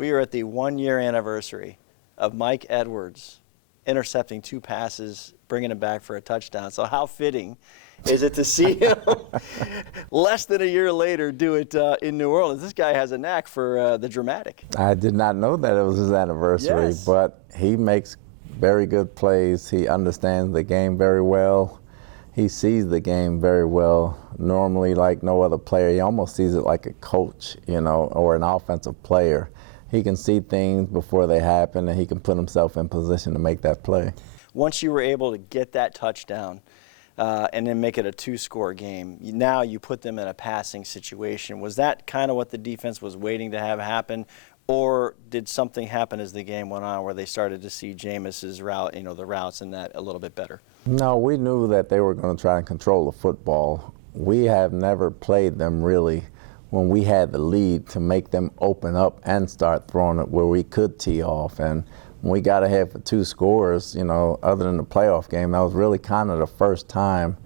We are at the 1-year anniversary of Mike Edwards intercepting 2 passes, bringing him back for a touchdown. So how fitting is it to see him less than a year later do it in New Orleans? This guy has a knack for the dramatic. I did not know that it was his anniversary, Yes. but he makes very good plays. He understands the game very well. He sees the game very well. Normally, like no other player, he almost sees it like a coach, you know, or an offensive player. He can see things before they happen, and he can put himself in position to make that play. Once you were able to get that touchdown and then make it a 2-score game, now you put them in a passing situation. Was that kind of what the defense was waiting to have happen, or did something happen as the game went on where they started to see Jameis's route, you know, the routes and that a little bit better? No, we knew that they were going to try and control the football. We have never played them really when we had the lead to make them open up and start throwing it where we could tee off. And when we got ahead for 2 scores, you know, other than the playoff game, that was really kind of the first time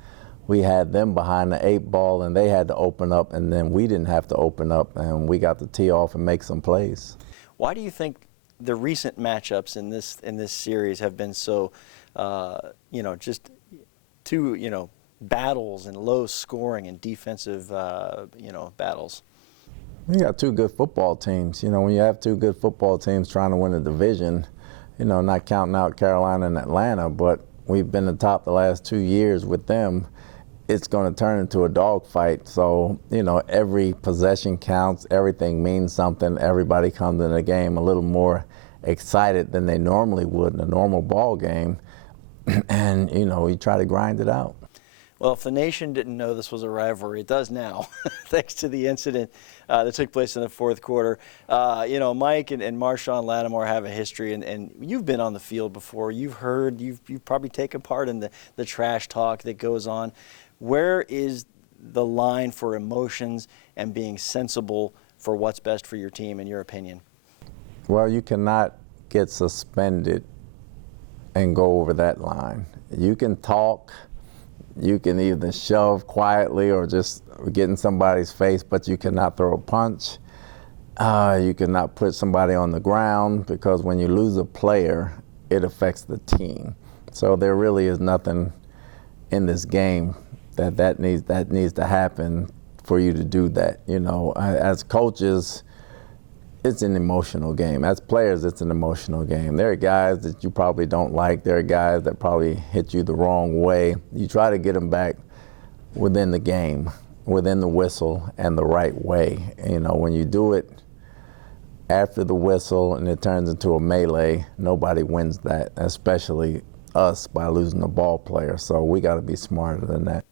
we had them behind the 8 ball and they had to open up, and then we didn't have to open up, and we got to tee off and make some plays. Why do you think the recent matchups in this series have been so, you know, just two, you know, battles and low scoring and defensive, you know, battles? You got 2 good football teams. You know, when you have 2 good football teams trying to win a division, you know, not counting out Carolina and Atlanta, but we've been the top the last 2 years with them. It's going to turn into a dogfight. So, you know, every possession counts. Everything means something. Everybody comes in the game a little more excited than they normally would in a normal ball game. And, you know, we try to grind it out. Well, if the nation didn't know this was a rivalry, it does now, thanks to the incident that took place in the 4th quarter. You know, Mike and Marshawn Lattimore have a history, and you've been on the field before. You've heard, you've probably taken part in the trash talk that goes on. Where is the line for emotions and being sensible for what's best for your team, in your opinion? Well, you cannot get suspended and go over that line. You can talk. You can either shove quietly or just get in somebody's face, but you cannot throw a punch. You cannot put somebody on the ground, because when you lose a player, it affects the team. So there really is nothing in this game that needs to happen for you to do that. You know, as coaches, it's an emotional game. As players, it's an emotional game. There are guys that you probably don't like. There are guys that probably hit you the wrong way. You try to get them back within the game, within the whistle, and the right way. You know, when you do it after the whistle and it turns into a melee, nobody wins that, especially us, by losing the ball player. So we got to be smarter than that.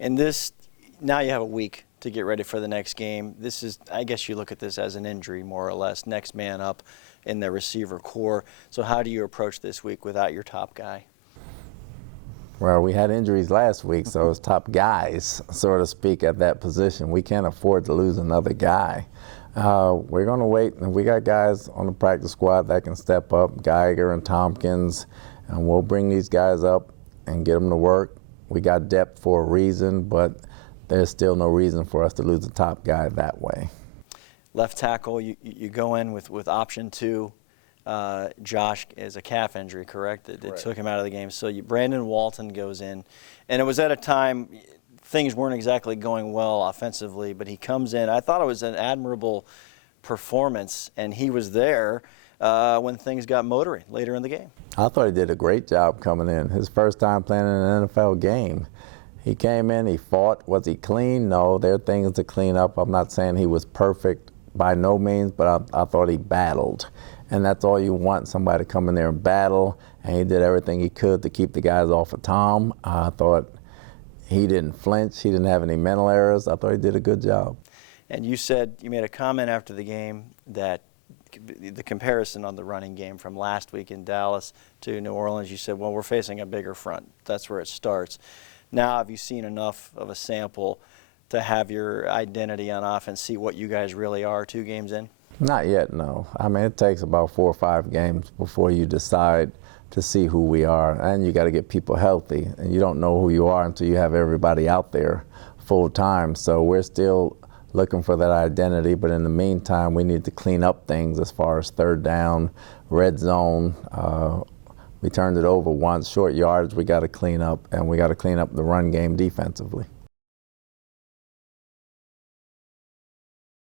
And this, now you have a week to get ready for the next game. This is, I guess you look at this as an injury, more or less, next man up in the receiver core. So how do you approach this week without your top guy? Well, we had injuries last week, so it's top guys, so to speak, at that position. We can't afford to lose another guy. We're going to wait, and we got guys on the practice squad that can step up, Geiger and Tompkins, and we'll bring these guys up and get them to work. We got depth for a reason, but there's still no reason for us to lose the top guy that way. Left tackle, you go in with option 2. Josh is a calf injury, correct? That took him out of the game. So Brandon Walton goes in, and it was at a time things weren't exactly going well offensively, but he comes in. I thought it was an admirable performance, and he was there when things got motoring later in the game. I thought he did a great job coming in. His first time playing in an NFL game. He came in, he fought. Was he clean? No, there are things to clean up. I'm not saying he was perfect by no means, but I thought he battled. And that's all you want, somebody to come in there and battle. And he did everything he could to keep the guys off of Tom. I thought he didn't flinch. He didn't have any mental errors. I thought he did a good job. And you said, you made a comment after the game that the comparison on the running game from last week in Dallas to New Orleans, you said, well, we're facing a bigger front. That's where it starts. Now, have you seen enough of a sample to have your identity on offense, see what you guys really are 2 games in? Not yet, no. I mean, it takes about 4 or 5 games before you decide to see who we are. And you got to get people healthy. And you don't know who you are until you have everybody out there full time. So we're still looking for that identity. But in the meantime, we need to clean up things as far as third down, red zone. We turned it over once, short yards we got to clean up, and we got to clean up the run game defensively.